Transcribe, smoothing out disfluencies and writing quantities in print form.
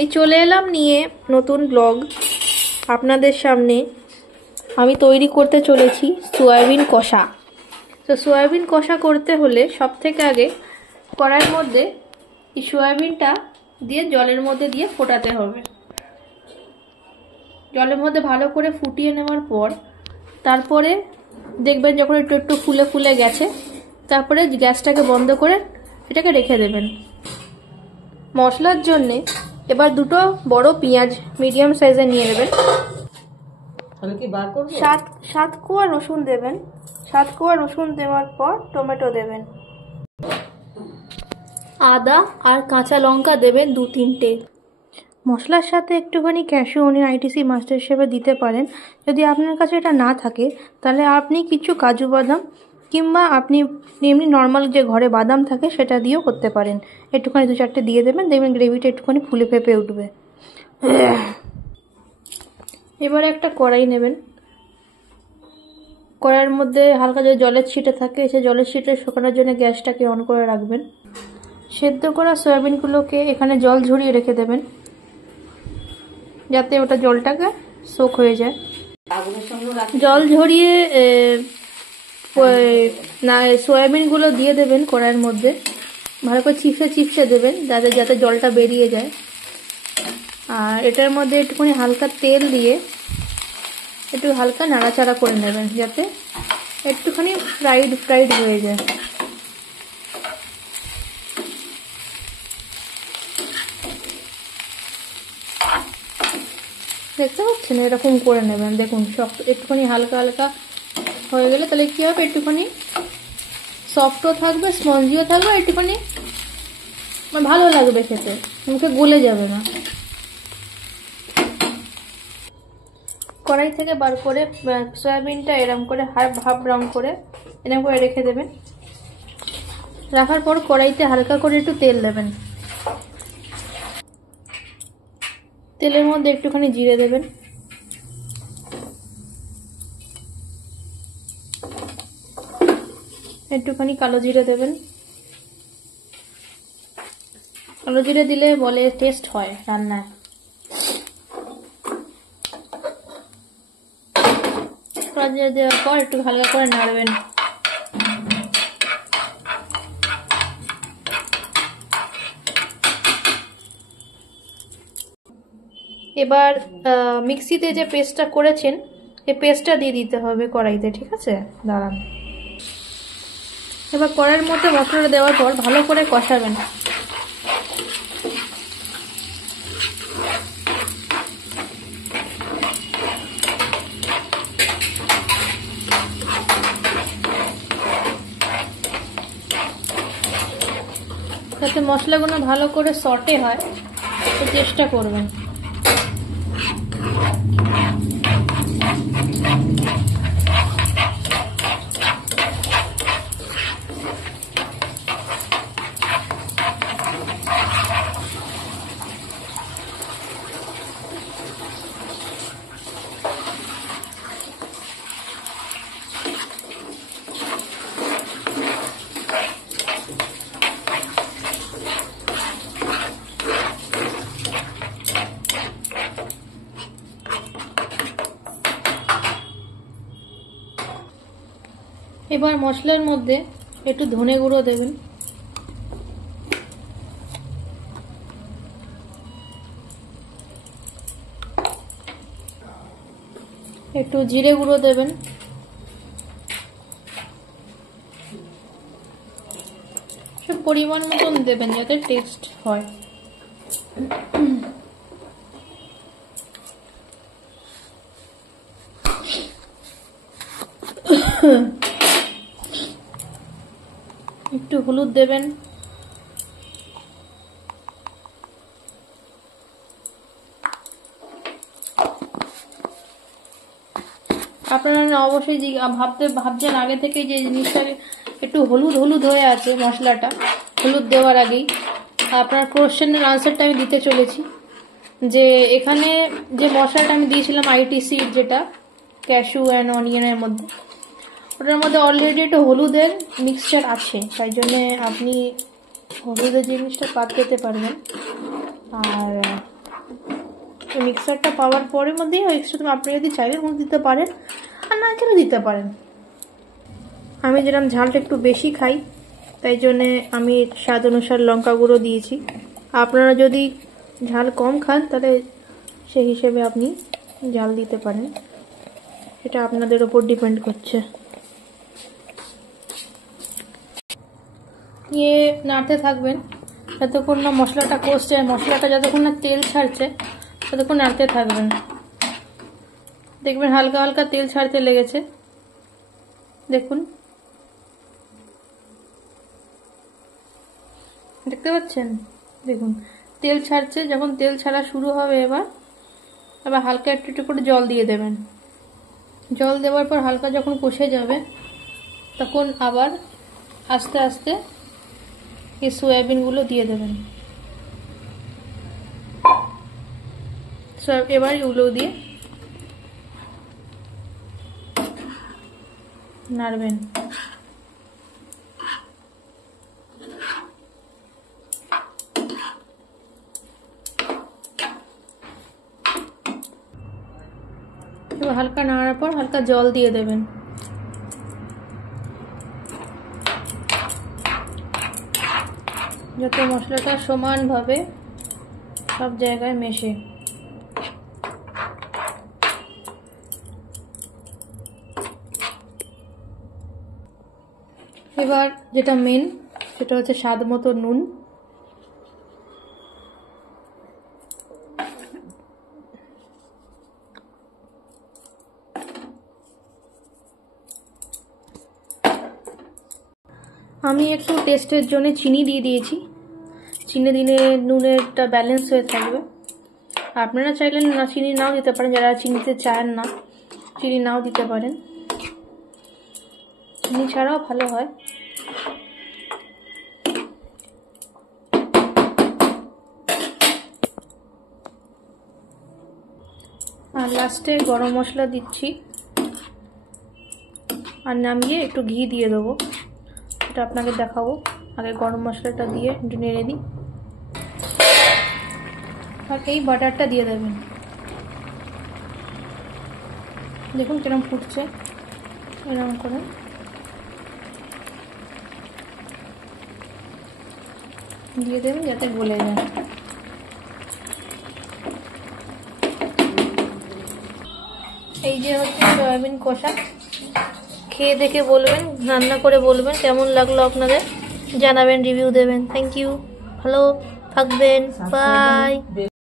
এই চলে এলাম নিয়ে নতুন ব্লগ আপনাদের সামনে। আমি তৈরি করতে চলেছি সয়াবিন কষা। তো সয়াবিন কষা করতে হলে সব থেকে আগে কড়াইয়ের মধ্যে এই সয়াবিনটা দিয়ে জলের মধ্যে দিয়ে ফোটাতে হবে। জলের মধ্যে ভালো করে ফুটিয়ে নেওয়ার পর তারপরে দেখবেন যখন একটু একটু ফুলে ফুলে গেছে, তারপরে গ্যাসটাকে বন্ধ করে এটাকে রেখে দেবেন। মশলার জন্যে এবার দুটো বড় পেঁয়াজ মিডিয়াম সাইজে নিয়ে নেবেন। সাত কোয়া রসুন দেবেন। 7 কোয়া রসুন দেওয়ার পর টমেটো দেবেন, আদা আর কাঁচা লঙ্কা দেবেন 2-3টে। মশলার সাথে একটুখানি ক্যাশিউ অনিয়ন আইটিসি মাস্টার শেপে দিতে পারেন। যদি আপনার কাছে এটা না থাকে তাহলে আপনি কিছু কাজু বাদাম কিংবা আপনি এমনি নর্মাল যে ঘরে বাদাম থাকে সেটা দিয়েও করতে পারেন। একটুখানি 2-4টে দিয়ে দেবেন, দেখবেন গ্রেভিটা একটুখানি ফুলে ফেপে উঠবে। এবার একটা কড়াই নেবেন। কড়াইয়ের মধ্যে হালকা যে জলের ছিটে থাকে সে জলের ছিটে শুকানোর জন্য গ্যাসটাকে অন করে রাখবেন। সেদ্ধ করা সয়াবিনগুলোকে এখানে জল ঝরিয়ে রেখে দেবেন যাতে ওটা জলটাকে সোক হয়ে যায়। জল ঝরিয়ে সয়াবিনগুলো দিয়ে দেবেন কড়াইয়ের মধ্যে। ভালো করে চিপসে দেবেন যাতে জলটা বেরিয়ে যায়। আর এটার মধ্যে একটুখানি হালকা তেল দিয়ে একটু হালকা নাড়াচাড়া করে নেবেন যাতে একটুখানি ফ্রাইড হয়ে যায়। দেখতে পাচ্ছেন, এরকম করে নেবেন। দেখুন শক্ত একটুখানি হালকা হালকা হয়ে গেলে তাহলে কি হবে, একটুখানি সফটও থাকবে, স্পঞ্জিও থাকবে, একটুখানি ভালো লাগবে খেতে, মুখে গলে যাবে না। কড়াই থেকে বার করে সয়াবিনটা এরম করে হাফ ব্রাউন করে এরম করে রেখে দেবেন। রাখার পর কড়াইতে হালকা করে একটু তেল দেবেন। তেলের মধ্যে একটুখানি জিরে দেবেন, একটুখানি কালো জিরে দেবেন। কালো জিরে দিলে বলে টেস্ট হয় রান্নায়। দেওয়ার পর একটু হালকা করে নাড়বেন। এবার মিক্সিতে যে পেস্টটা করেছেন এই পেস্টটা দিয়ে দিতে হবে কড়াইতে, ঠিক আছে? দাঁড়ান। এবার কড়াইয়ের মধ্যে মশলাটা দেওয়ার পর ভালো করে কষাবেন। যাতে মশলাগুলো ভালো করে সটে হয় তো চেষ্টা করবেন। এবার মশলার মধ্যে একটু ধনে গুঁড়ো দেবেন, একটু জিরে গুঁড়ো দেবেন, সব পরিমাণ মতন দেবেন যাতে টেস্ট হয়। একটু হলুদ দেবেন, আপনারা অবশ্যই ভাবছেন আগে থেকে যে জিনিসটা একটু হলুদ হয়ে আছে মশলাটা, হলুদ দেওয়ার আগেই আপনার কোশ্চেনের আনসারটা আমি দিতে চলেছি যে এখানে যে মশলাটা আমি দিয়েছিলাম আইটিসি যেটা ক্যাশু অ্যান্ড অনিয়নের মধ্যে, ওটার মধ্যে অলরেডি একটু হলুদের মিক্সচার আছে, তাই জন্য আপনি হলুদের জিনিসটা বাদ দিতে পারবেন। আর মিক্সারটা পাওয়ার পরের মধ্যেই এক্সট্রা আপনি যদি চাইলে দিতে পারেন, আর না চাইলে দিতে পারেন। আমি যেরকম ঝালটা একটু বেশি খাই, তাই জন্যে আমি স্বাদ অনুসার লঙ্কা গুঁড়ো দিয়েছি। আপনারা যদি ঝাল কম খান তাহলে সেই হিসেবে আপনি ঝাল দিতে পারেন, এটা আপনাদের ওপর ডিপেন্ড করছে। নিয়ে নাড়তে থাকবেন যতক্ষণ না মশলাটা কষছে, মশলাটা যতক্ষণ না তেল ছাড়ছে ততক্ষণ নাড়তে থাকবেন। দেখবেন হালকা হালকা তেল ছাড়তে লেগেছে, দেখুন, দেখতে পাচ্ছেন? দেখুন তেল ছাড়ছে। যখন তেল ছাড়া শুরু হবে এবার হালকা একটু একটু করে জল দিয়ে দেবেন। জল দেওয়ার পর হালকা যখন কষে যাবে তখন আবার আস্তে আস্তে এই সয়াবিনগুলো দিয়ে দেবেন। এবার এগুলো দিয়ে নাড়বেন। এবার হালকা নাড়ার পর হালকা জল দিয়ে দেবেন। যাতে মশলাটা সমানভাবে সব জায়গায় মেশে। এবার যেটা মেন সেটা হচ্ছে স্বাদ মতো নুন। আমি একটু টেস্টের জন্য চিনি দিয়ে দিয়েছি। চিনি দিলে নুনেরটা ব্যালেন্স হয়ে থাকবে। আপনারা চাইলে না চিনি নাও দিতে পারেন, যারা চিনিতে চান না চিনি নাও দিতে পারেন, চিনি ছাড়াও ভালো হয়। আর লাস্টে গরম মশলা দিচ্ছি, আর নামিয়ে একটু ঘি দিয়ে দেবো, এটা আপনাকে দেখাবো। আগে গরম মশলাটা দিয়ে একটু নেড়ে দিই, আর এই বাটারটা দিয়ে দেবেন। দেখুন কিরকম ফুটছে, এরকম করে দিয়ে দেবেন যাতে গলে যায়। এই যে হচ্ছে সয়াবিন কষা। খেয়ে দেখে বলবেন, রান্না করে বলবেন কেমন লাগলো আপনাদের, জানাবেন, রিভিউ দেবেন। থ্যাংক ইউ, ভালো থাকবেন, বাই।